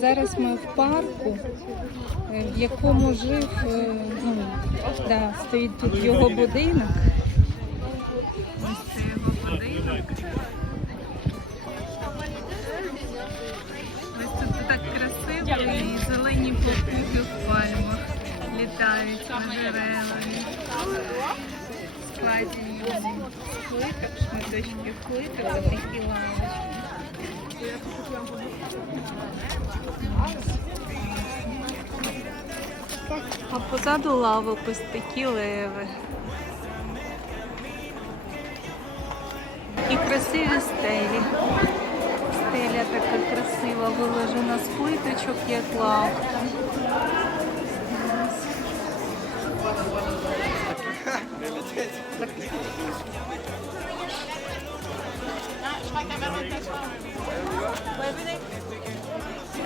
Зараз ми в парку, е, в якому жив, е, ну, да, стоїть тут його будинок. Ось це його будинок. Ось тут так красиво і зелені попуги в пальмах літають над деревами. Складені плиток, шматочки плиток, такі лавочки. А позаду лавок ось такі леви. І красиві стелі. Стеля така красива, виложена з плиточок, як лавка.